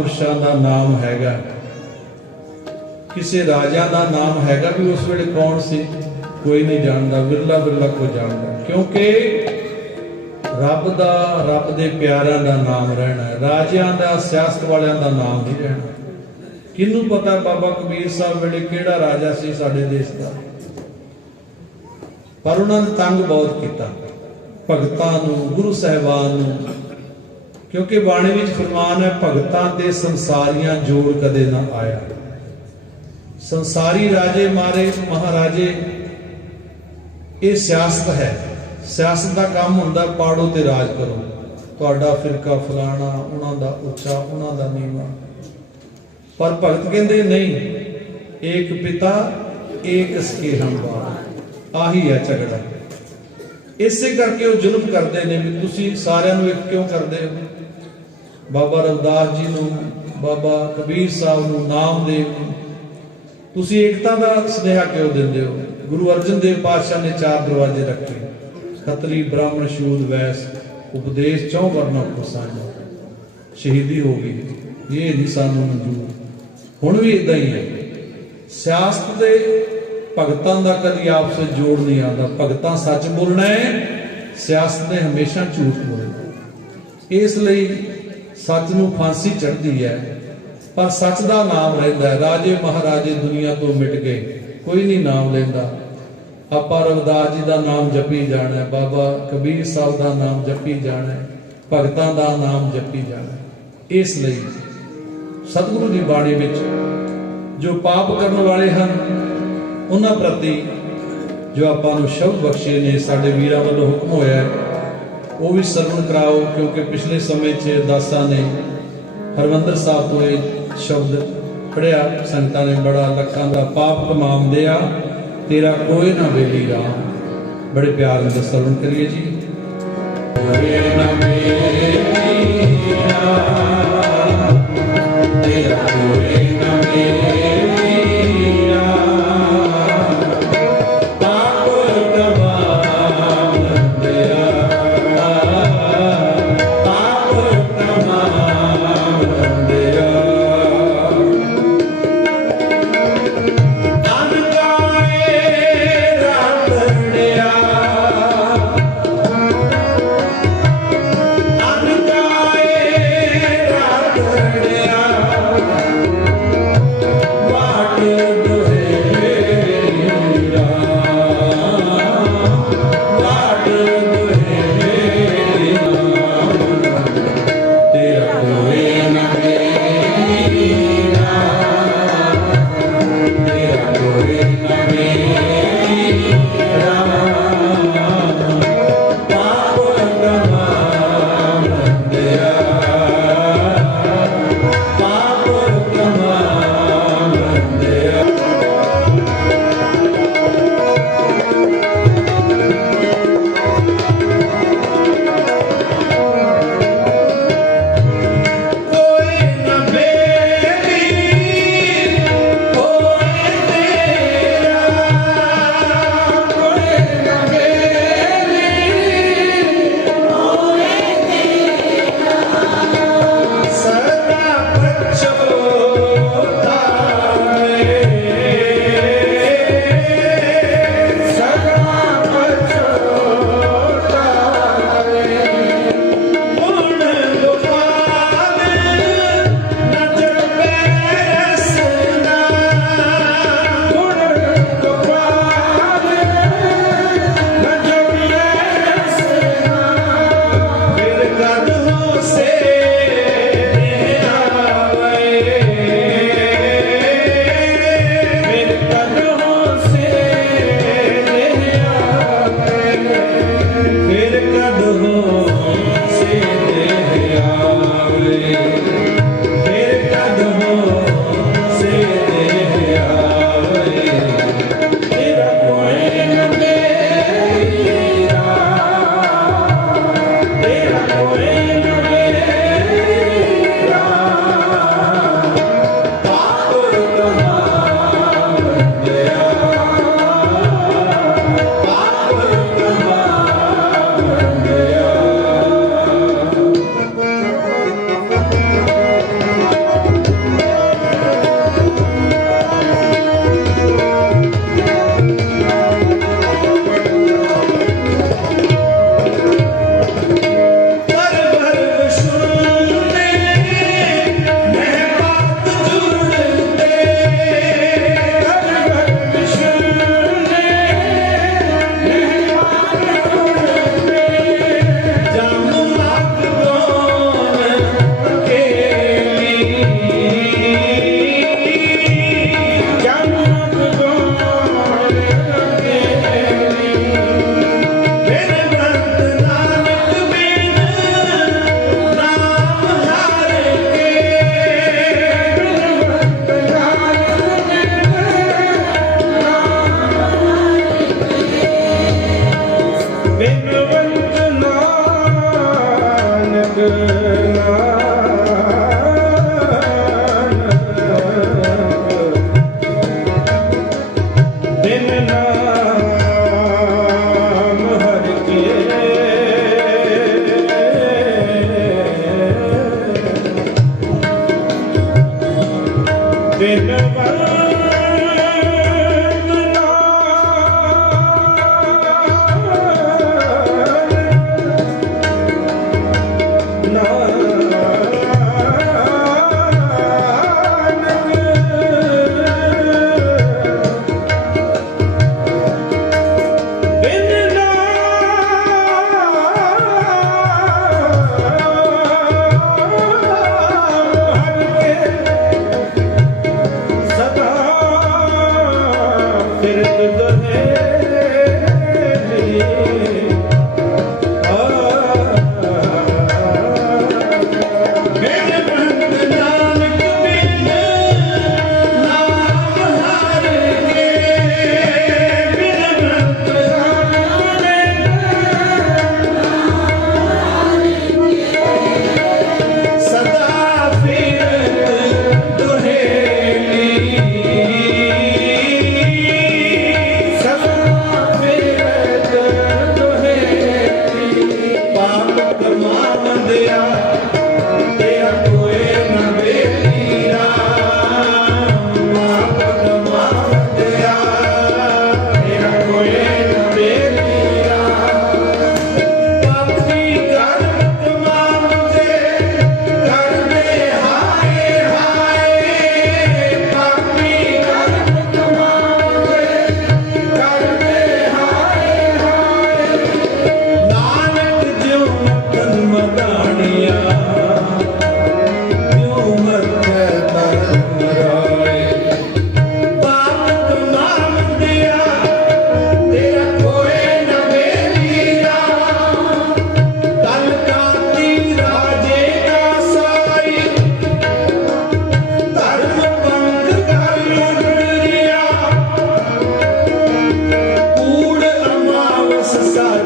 ਮਹਾਪੁਰਸ਼ਾਂ ਦਾ ਨਾਮ ਹੈਗਾ। ਕਿਸੇ ਰਾਜਾ ਦਾ ਨਾਮ ਹੈਗਾ ਵੀ ਉਸ ਵੇਲੇ ਕੌਣ ਸੀ? ਕੋਈ ਨਹੀਂ ਜਾਣਦਾ, ਵਿਰਲਾ ਵਿਰਲਾ ਕੋ ਜਾਣਦਾ। ਕਿਉਂਕਿ ਰੱਬ ਦਾ, ਰੱਬ ਦੇ ਪਿਆਰਿਆਂ ਦਾ ਨਾਮ ਰਹਿਣਾ ਰਾਜਿਆਂ ਦਾ, ਸਿਆਸਤ ਵਾਲਿਆਂ ਦਾ ਨਾਮ ਨਹੀਂ ਰਹਿਣਾ। ਕਿਹਨੂੰ ਪਤਾ ਬਾਬਾ ਕਬੀਰ ਸਾਹਿਬ ਵੇਲੇ ਕਿਹੜਾ ਰਾਜਾ ਸੀ ਸਾਡੇ ਦੇਸ਼ ਦਾ? ਪਰ ਉਹਨਾਂ ਨੇ ਤੰਗ ਬਹੁਤ ਕੀਤਾ। ਭਗਤਾਂ ਨੂੰ, ਗੁਰੂ ਸਾਹਿਬਾਨ ਨੂੰ ਕਿਉਂਕਿ ਬਾਣੀ ਵਿੱਚ ਫਰਮਾਨ ਹੈ, ਭਗਤਾਂ ਤੇ ਸੰਸਾਰੀਆਂ ਜੋੜ ਕਦੇ ਨਾ ਆਇਆ। ਸੰਸਾਰੀ ਰਾਜੇ ਮਾਰੇ, ਮਹਾਰਾਜੇ, ਇਹ ਸਿਆਸਤ ਹੈ। ਸਿਆਸਤ ਦਾ ਕੰਮ ਹੁੰਦਾ, ਪਾੜੋ ਤੇ ਰਾਜ ਕਰੋ। ਤੁਹਾਡਾ ਫਿਰਕਾ ਫਲਾਣਾ, ਉਹਨਾਂ ਦਾ ਉੱਚਾ, ਉਹਨਾਂ ਦਾ ਨੀਵਾ। ਪਰ ਭਗਤ ਕਹਿੰਦੇ, ਨਹੀਂ, ਏਕ ਪਿਤਾ, ਏਕ ਸਕੇ ਹੰਬਾਰ ਆਹੀ ਹੈ ਝਗੜਾ। ਇਸੇ ਕਰਕੇ ਉਹ ਜ਼ੁਲਮ ਕਰਦੇ ਨੇ ਵੀ ਤੁਸੀਂ ਸਾਰਿਆਂ ਨੂੰ ਇੱਕ ਕਿਉਂ ਕਰਦੇ ਹੋ? ਬਾਬਾ ਰਵਿਦਾਸ ਜੀ ਨੂੰ, ਬਾਬਾ ਕਬੀਰ ਸਾਹਿਬ ਨੂੰ ਨਾਮਦੇਵ ਨੂੰ। ਤੁਸੀਂ ਏਕਤਾ ਦਾ ਸੁਨੇਹਾ ਕਿਉਂ ਦਿੰਦੇ ਹੋ? ਗੁਰੂ ਅਰਜਨ ਦੇਵ ਪਾਤਸ਼ਾਹ ਨੇ ਚਾਰ ਦਰਵਾਜ਼ੇ ਰੱਖੇ। ਖਤਲੀ ਬ੍ਰਾਹਮਣ ਸ਼ੂਦ ਵੈਸ ਉਪਦੇਸ਼ ਚੌ ਵਰਨਾ ਕੋ ਸ਼ਹੀਦੀ ਹੋ ਗਈ। ਇਹ ਨਹੀਂ ਸਾਨੂੰ ਮਨਜ਼ੂਰ। ਹੁਣ ਵੀ ਇਦਾਂ ਹੀ ਹੈ। ਸਿਆਸਤ ਦੇ ਭਗਤਾਂ ਦਾ ਕਦੀ ਆਪਸ ਵਿੱਚ ਜੋੜ ਨਹੀਂ ਆਉਂਦਾ। ਭਗਤਾਂ ਸੱਚ ਬੋਲਣਾ ਹੈ, ਸਿਆਸਤ ਨੇ ਹਮੇਸ਼ਾ ਝੂਠ ਬੋਲਣਾ ਇਸ ਲਈ ਸੱਚ ਨੂੰ ਫਾਂਸੀ ਚੜ੍ਹਦੀ ਹੈ, ਪਰ ਸੱਚ ਦਾ ਨਾਮ ਰਹਿੰਦਾ ਰਾਜੇ ਮਹਾਰਾਜੇ ਦੁਨੀਆ ਤੋਂ ਮਿਟ ਗਏ ਕੋਈ ਨਹੀਂ ਨਾਮ ਲੈਂਦਾ। ਆਪਾਂ ਰਵਿਦਾਸ ਜੀ ਦਾ ਨਾਮ ਜਪੀ ਜਾਣਾ ਬਾਬਾ ਕਬੀਰ ਸਾਹਿਬ ਦਾ ਨਾਮ ਜਪੀ ਜਾਣਾ ਭਗਤਾਂ ਦਾ ਨਾਮ ਜਪੀ ਜਾਣਾ ਇਸ ਲਈ ਸਤਿਗੁਰੂ ਦੀ ਬਾਣੀ ਵਿੱਚ ਜੋ ਪਾਪ ਕਰਨ ਵਾਲੇ ਹਨ ਉਹਨਾਂ ਪ੍ਰਤੀ ਜੋ ਆਪਾਂ ਨੂੰ ਸ਼ਬਦ ਬਖਸ਼ੇ ਨੇ, ਸਾਡੇ ਵੀਰਾਂ ਵੱਲੋਂ ਹੁਕਮ ਹੋਇਆ ਉਹ ਵੀ ਸਰਵਣ ਕਰਾਓ, ਕਿਉਂਕਿ ਪਿਛਲੇ ਸਮੇਂ 'ਚ ਦਾਸਾਂ ਨੇ ਹਰਮੰਦਰ ਸਾਹਿਬ ਤੋਂ ਇਹ ਸ਼ਬਦ ਪੜਿਆ ਸੰਗਤਾਂ ਨੇ ਬੜਾ ਲੱਖਾਂ ਦਾ ਪਾਪ ਕਮਾਉਂਦੇ ਆ ਤੇਰਾ ਕੋਈ ਨਾ ਵੇਲੀ ਰਾਮ। ਬੜੇ ਪਿਆਰ ਨਾਲ ਸਰਵਣ ਕਰੀਏ ਜੀ। ਕੋਈ ਨਾ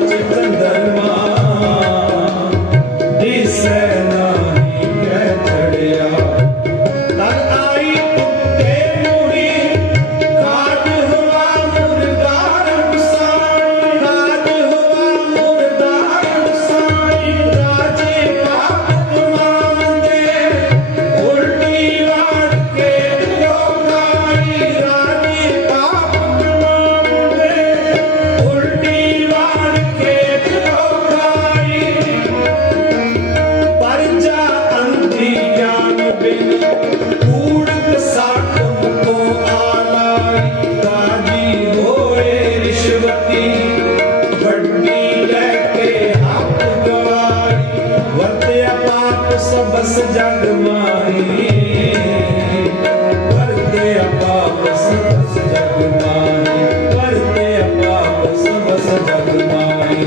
Siempre ਪਾਪ ਸਬਸ ਜਗ ਮਾਰੀ ਵਰਤਿਆ ਪਾਪ ਸਬਸ ਜਗ ਮਾਰੀ ਵਰਤਿਆ ਪਾਪ ਸਬਸ ਜਗ ਮਾਰੀ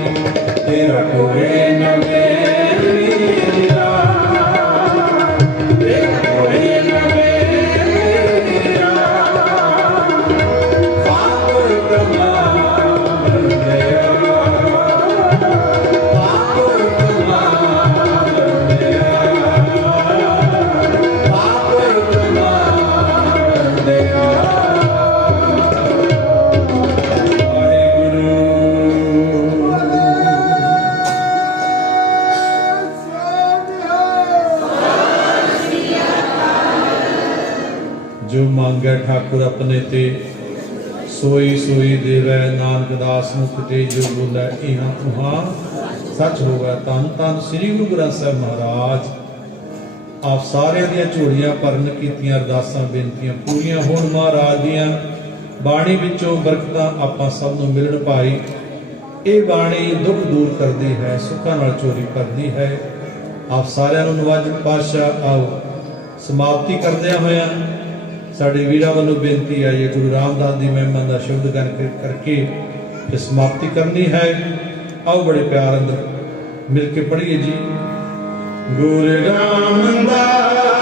ਤੇਰਾ ਕੋਏ ਨ ਠਾਕੁਰ ਆਪਣੇ ਤੇ ਸੋਈ ਸੋਈ ਦੇਵੈ, ਨਾਨਕ ਦਾਸ ਮੁਖ ਤੇ ਜੋ ਬੋਲੇ, ਇਹਾਂ ਉਹਾਂ ਸੱਚ ਹੋਗਾ ਤਨ ਤਨ ਸ੍ਰੀ ਗੁਰੂ ਗ੍ਰੰਥ ਸਾਹਿਬ ਮਹਾਰਾਜ। ਆਪ ਸਾਰਿਆਂ ਦੀਆਂ ਝੋਲੀਆਂ ਭਰਨ ਕੀਤੀਆਂ ਅਰਦਾਸਾਂ, ਬੇਨਤੀਆਂ ਪੂਰੀਆਂ ਹੋਣ ਮਹਾਰਾਜ ਦੀਆਂ। ਬਾਣੀ ਵਿੱਚੋਂ ਬਰਕਤਾਂ ਆਪਾਂ ਸਭ ਨੂੰ ਮਿਲਣ ਪਾਈ ਇਹ ਬਾਣੀ ਦੁੱਖ ਦੂਰ ਕਰਦੀ ਹੈ, ਸੁੱਖਾਂ ਨਾਲ ਚੋਰੀ ਕਰਦੀ ਹੈ। ਆਪ ਸਾਰਿਆਂ ਨੂੰ ਨਵਾਜ ਪਾਤਸ਼ਾਹ, ਆਓ ਸਮਾਪਤੀ ਕਰਦਿਆਂ ਹੋਇਆਂ। ਸਾਡੇ ਵੀਰਾਂ ਵੱਲੋਂ ਬੇਨਤੀ ਹੈ ਗੁਰੂ ਰਾਮਦਾਸ ਦੀ ਮਹਿਮਾ ਦਾ ਸ਼ਬਦ ਕਰਕੇ ਕਰਕੇ ਤੇ ਸਮਾਪਤੀ ਕਰਨੀ ਹੈ। ਆਓ ਬੜੇ ਪਿਆਰ ਅੰਦਰ ਮਿਲ ਕੇ ਪੜ੍ਹੀਏ ਜੀ। ਗੁਰੂ ਰਾਮਦਾਸ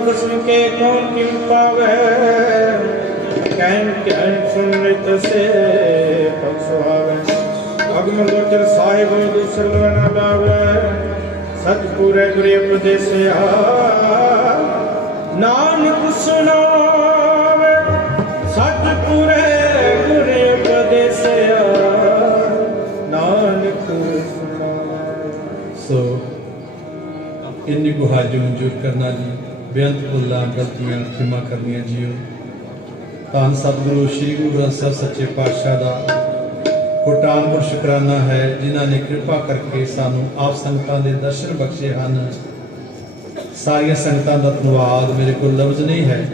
ਜੰਤ ਸਭ ਕਿਸਮ ਕੇ ਕੌਣ ਕਿਮ ਪਾਵੇ ਕਹਿਨ ਕਹਿਨ ਸੁਨਿਤ ਸੇ ਪਖਵਾਵੇ ਅਗਮ ਲੋਚਰ ਸਾਹਿਬ ਦੂਸਰ ਨਾ ਲਾਵੇ ਸਤਿਗੁਰੇ ਗੁਰੇ ਉਪਦੇਸਿਆ ਨਾਨਕ ਸੁਨਾਵੇ ਸਤਿਗੁਰੇ ਗੁਰੇ ਉਪਦੇਸਿਆ ਨਾਨਕ ਸੁਨਾਵੇ ਸੋ ਇੰਨੀ ਕੁ ਹਾਜ ਮਨਜ਼ੂਰ ਕਰਨਾ ਜੀ ਬੇਅੰਤ ਭੁੱਲਾਂ ਗਲਤੀਆਂ ਖਿਮਾ ਕਰਨੀਆਂ ਜੀਓ। ਧੰਨ ਸਤਿਗੁਰੂ, ਸ੍ਰੀ ਗੁਰੂ ਗ੍ਰੰਥ ਸਾਹਿਬ ਸੱਚੇ ਪਾਤਸ਼ਾਹ ਦਾ ਕੋਟਾਨਪੁਰ ਸ਼ੁਕਰਾਨਾ ਹੈ, ਜਿਨ੍ਹਾਂ ਨੇ ਕਿਰਪਾ ਕਰਕੇ ਸਾਨੂੰ ਆਪ ਸੰਗਤਾਂ ਦੇ ਦਰਸ਼ਨ ਬਖਸ਼ੇ ਹਨ। ਸਾਰੀਆਂ ਸੰਗਤਾਂ ਦਾ ਧੰਨਵਾਦ, ਮੇਰੇ ਕੋਲ ਲਫ਼ਜ਼ ਨਹੀਂ ਹੈ।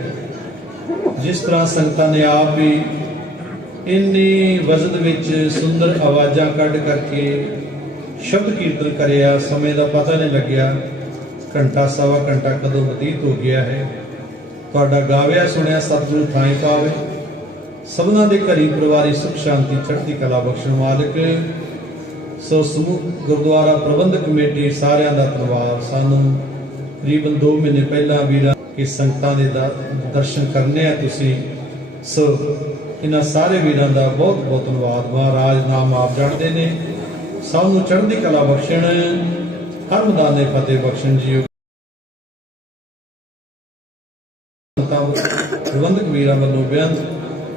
ਜਿਸ ਤਰ੍ਹਾਂ ਸੰਗਤਾਂ ਨੇ ਆਪ ਵੀ ਇੰਨੀ ਵਜ਼ਨ ਵਿੱਚ ਸੁੰਦਰ ਆਵਾਜ਼ਾਂ ਕੱਢ ਕਰਕੇ ਸ਼ਬਦ ਕੀਰਤਨ ਕਰਿਆ, ਸਮੇਂ ਦਾ ਪਤਾ ਨਹੀਂ ਲੱਗਿਆ ਘੰਟਾ, ਸਵਾ ਘੰਟਾ ਕਦੋਂ ਬਤੀਤ ਹੋ ਗਿਆ ਹੈ? ਤੁਹਾਡਾ ਗਾਵਿਆ, ਸੁਣਿਆ ਸਤਿਗੁਰੂ ਥਾਂ ਪਾਵੇ। ਸਭਨਾਂ ਦੇ ਘਰੀ ਪਰਿਵਾਰੀ ਸੁਖ, ਸ਼ਾਂਤੀ, ਚੜ੍ਹਦੀ ਕਲਾ ਬਖਸ਼ਣ ਮਾਲਕ। ਸੋ ਸਮੂਹ, ਗੁਰਦੁਆਰਾ ਪ੍ਰਬੰਧਕ ਕਮੇਟੀ ਸਾਰਿਆਂ ਦਾ ਧੰਨਵਾਦ। ਸਾਨੂੰ ਤਕਰੀਬਨ 2 ਮਹੀਨੇ ਪਹਿਲਾਂ ਵੀਰਾਂ ਕਿ ਸੰਗਤਾਂ ਦੇ ਦਰ- ਦਰਸ਼ਨ ਕਰਨੇ ਆ ਤੁਸੀਂ। ਸੋ ਇਹਨਾਂ ਸਾਰੇ ਵੀਰਾਂ ਦਾ ਬਹੁਤ ਬਹੁਤ ਧੰਨਵਾਦ। ਮਹਾਰਾਜ ਨਾਮ ਆਪ ਜਾਣਦੇ ਨੇ। ਸਭ ਨੂੰ ਚੜ੍ਹਦੀ ਕਲਾ ਬਖਸ਼ਣ, ਹਰ ਮੈਦਾਨੇ ਫਤਿਹ ਬਖਸ਼ਣ ਜੀਓ। ਸੰਤਾਂ ਪ੍ਰਬੰਧਕ ਵੀਰਾਂ ਵੱਲੋਂ ਬਿਆਨ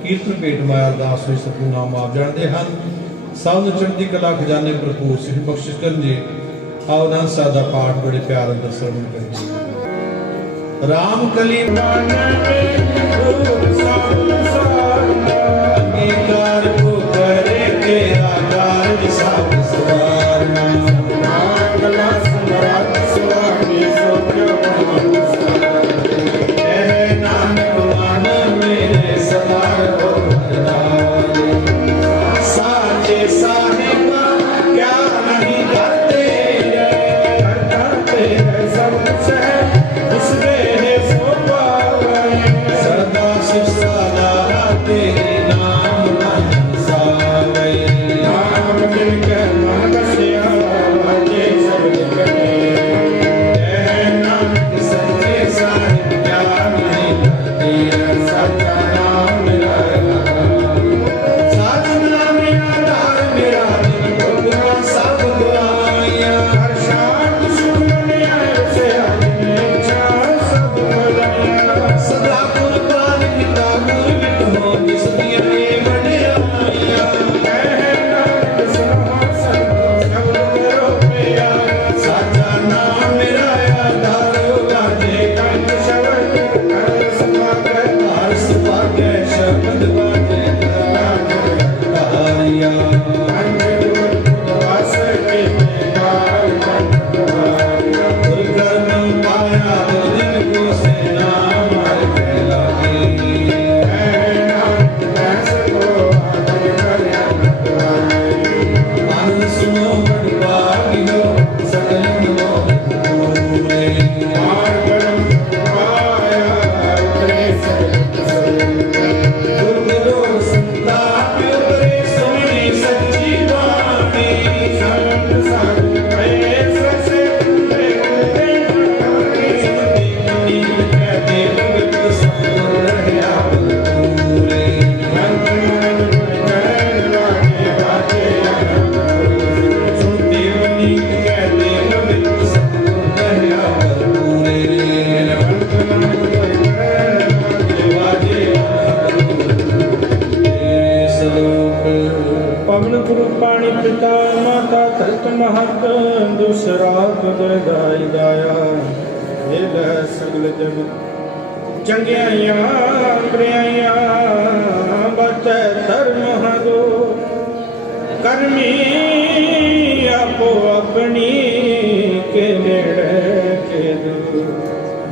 ਕੀਰਤਨ ਭੇਟ ਮਾਇਆ ਅਰਦਾਸ ਹੋਈ ਸਤਿਗੁਰੂ ਨਾਮ ਆਪ ਜਾਣਦੇ ਹਨ। ਸਭ ਨੂੰ ਚੜ੍ਹਦੀ ਕਲਾ ਖਜ਼ਾਨੇ ਭਰਪੂਰ ਸਿੱਖ ਬਖਸ਼ਿਸ਼ ਕਰਨ ਜੀ। ਆਓ ਅਨੰਦ ਸਾਹਿਬ ਦਾ ਪਾਠ ਬੜੇ ਪਿਆਰ ਅੰਦਰ ਸਰਵਣ ਕਰੀਏ। ਰਾਮ ਕਲੀ ਮਨ ਵਿੱਚ ਰੂਪ ਸਭ ਅੰਗੀਕਾਰ ਕੋ ਕਰੇ ਕੇ ਆਕਾਰ ਵਿਸਾਖ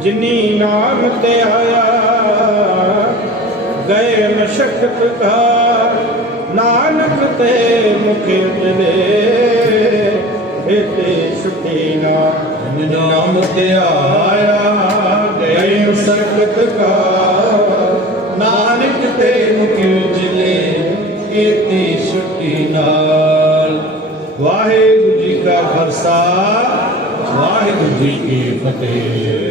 ਜਿਨੀ ਨਾਮ ਤੇ ਆਇਆ, ਗਏ ਮਸ਼ਕਤ ਕਾ ਨਾਨਕ ਤੇ ਮੁਖ ਉਜਲੇ ਇਤੇ ਛੁਟੀ ਨਾ ਨਾਮ ਤੇ ਆਇਆ, ਗਏ ਸਕਤ ਕਾ ਨਾਨਕ ਤੇ ਮੁਖ ਉਜਲੇ ਕੀਤੀ ਛੁੱਟੀ ਨਾਲ। ਵਾਹਿਗੁਰੂ ਜੀ ਕਾ ਖਾਲਸਾ, ਵਾਹਿਗੁਰੂ ਜੀ ਕੀ ਫਤਿਹ।